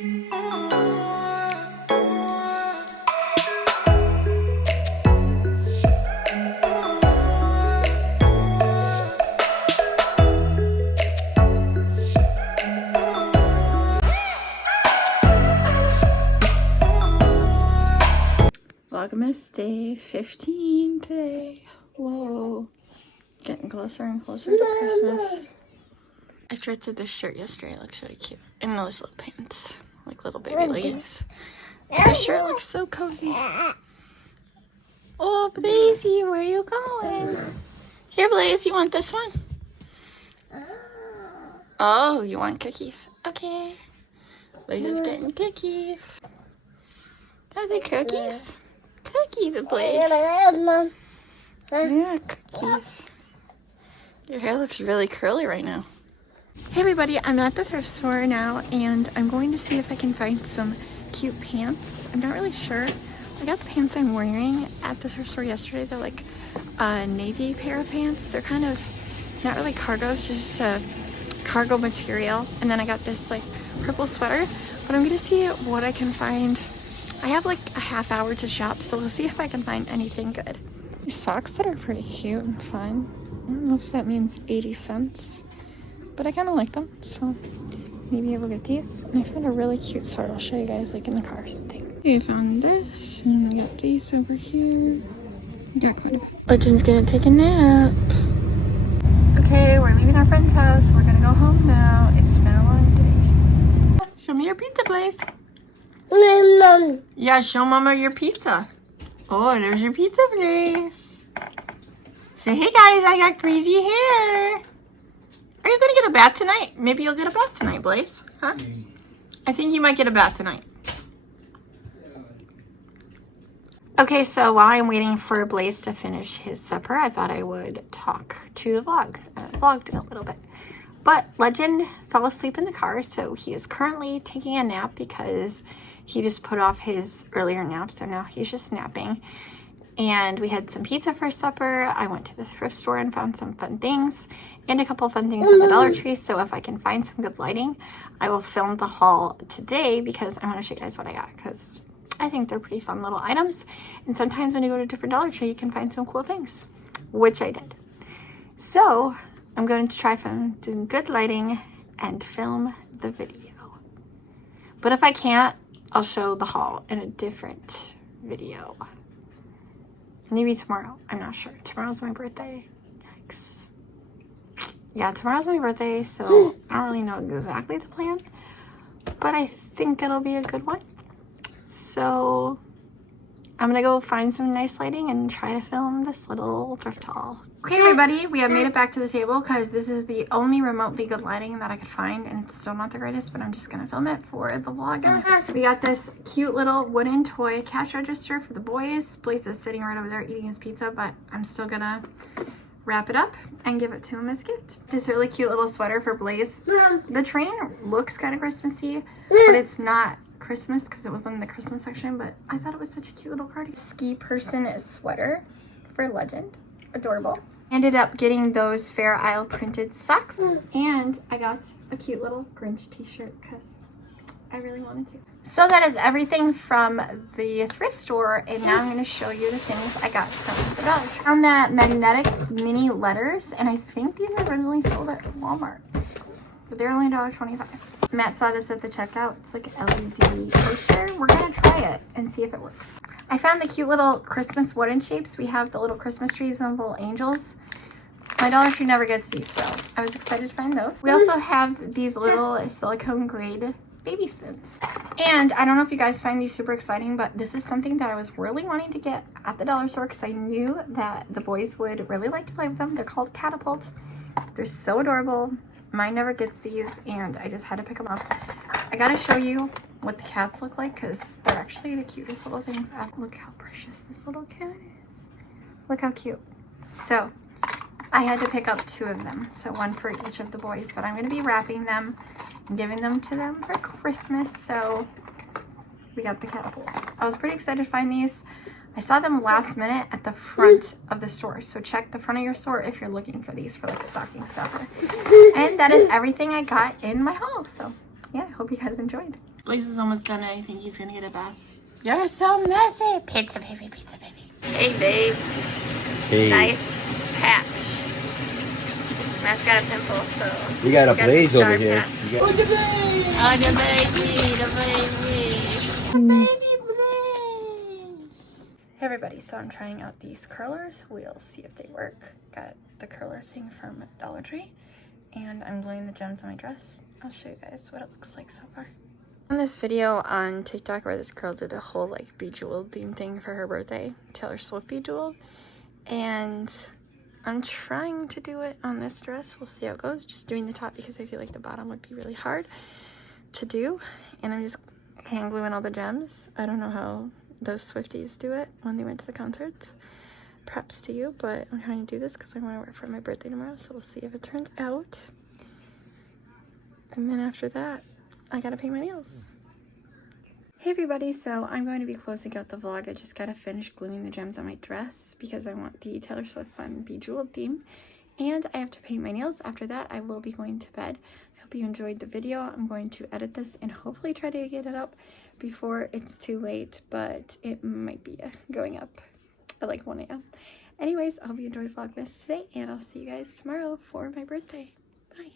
Vlogmas day 15 today. Whoa. Getting closer and closer to Christmas. I thrifted this shirt yesterday. It looks really cute. And those little pants. Like little baby leggings. This shirt looks so cozy. Oh, Blazy, where are you going? Here, Blaze, you want this one? Oh, you want cookies? Okay. Blaze is getting cookies. Are they cookies? Cookies, Blaze. Yeah, cookies. Your hair looks really curly right now. Hey everybody, I'm at the thrift store now and I'm going to see if I can find some cute pants. I'm not really sure. I got the pants I'm wearing at the thrift store yesterday. They're like a navy pair of pants. They're kind of not really cargos, just a cargo material. And then I got this like purple sweater, but I'm gonna see what I can find. I have like a half hour to shop, so we'll see if I can find anything good. These socks that are pretty cute and fun. I don't know if that means 80 cents, but I kind of like them, so maybe I will get these. And I found a really cute sweater. I'll show you guys like in the car or something. Okay, I found this, and I got these over here. I got quite a bit. Legend's gonna take a nap. Okay, we're leaving our friend's house. We're gonna go home now. It's been a long day. Show me your pizza, Blaze. Yeah, show Mama your pizza. Oh, there's your pizza, Blaze. Say, hey guys, I got crazy hair. Are you gonna get a bath tonight? Maybe you'll get a bath tonight, Blaze. Huh? I think you might get a bath tonight. Okay, so while I'm waiting for Blaze to finish his supper, I thought I would talk to the vlogs. And I vlogged a little bit. But Legend fell asleep in the car, so he is currently taking a nap because he just put off his earlier nap, so now he's just napping. And we had some pizza for supper. I went to the thrift store and found some fun things and a couple fun things at the Dollar Tree. So if I can find some good lighting, I will film the haul today because I want to show you guys what I got because I think they're pretty fun little items. And sometimes when you go to a different Dollar Tree, you can find some cool things, which I did. So I'm going to try finding good lighting and film the video. But if I can't, I'll show the haul in a different video. Maybe tomorrow. I'm not sure. Tomorrow's my birthday. Yikes. Yeah, tomorrow's my birthday, so I don't really know exactly the plan. But I think it'll be a good one. So I'm gonna go find some nice lighting and try to film this little thrift haul. Okay everybody, we have made it back to the table because this is the only remotely good lighting that I could find and it's still not the greatest, but I'm just gonna film it for the vlog. And we got this cute little wooden toy cash register for the boys. Blaze is sitting right over there eating his pizza, but I'm still gonna wrap it up and give it to him as a gift. This really cute little sweater for Blaze. The train looks kind of Christmassy, but it's not Christmas because it was in the Christmas section, but I thought it was such a cute little cardigan. Ski person sweater for Legend. Adorable. Ended up getting those Fair Isle printed socks, and I got a cute little Grinch t-shirt because I really wanted to. So that is everything from the thrift store, and now I'm going to show you the things I got from the Dollar Tree. I found that magnetic mini letters, and I think these were originally sold at Walmart, but they're only $1.25. Matt saw this at the checkout. It's like an LED poster. We're going to try it and see if it works. I found the cute little Christmas wooden shapes. We have the little Christmas trees and the little angels. My Dollar Tree never gets these, so I was excited to find those. We also have these little silicone grade baby spoons. And I don't know if you guys find these super exciting, but this is something that I was really wanting to get at the dollar store because I knew that the boys would really like to play with them. They're called catapults. They're so adorable. Mine never gets these, and I just had to pick them up. I gotta show you what the cats look like because they're actually the cutest little things ever. Look how precious this little cat is. Look how cute. So I had to pick up 2 of them, so one for each of the boys, but I'm going to be wrapping them and giving them to them for Christmas. So we got the catapults. I was pretty excited to find these. I saw them last minute at the front of the store, so check the front of your store if you're looking for these for like stocking stuffer. And that is everything I got in my haul. So yeah, I hope you guys enjoyed. Blaze is almost done and I think he's gonna get a bath. You're so messy. Pizza baby, pizza baby. Hey, babe. Hey. Nice patch. Matt's got a pimple, so... We got a Blaze over here. Oh, the baby. Oh, the baby, the baby. The baby Blaze. Hey everybody, so I'm trying out these curlers. We'll see if they work. Got the curler thing from Dollar Tree. And I'm gluing the gems on my dress. I'll show you guys what it looks like so far. On this video on TikTok where this girl did a whole like bejeweled theme thing for her birthday, Taylor Swift bejeweled, and I'm trying to do it on this dress. We'll see how it goes. Just doing the top because I feel like the bottom would be really hard to do, and I'm just hand gluing all the gems. I don't know how those Swifties do it when they went to the concerts. Props to you, but I'm trying to do this because I want to wear it for my birthday tomorrow, so we'll see if it turns out. And then after that, I gotta paint my nails. Hey everybody, so I'm going to be closing out the vlog. I just gotta finish gluing the gems on my dress because I want the Taylor Swift fun bejeweled theme. And I have to paint my nails. After that, I will be going to bed. I hope you enjoyed the video. I'm going to edit this and hopefully try to get it up before it's too late, but it might be going up at like 1 a.m. Anyways, I hope you enjoyed Vlogmas today, and I'll see you guys tomorrow for my birthday. Bye.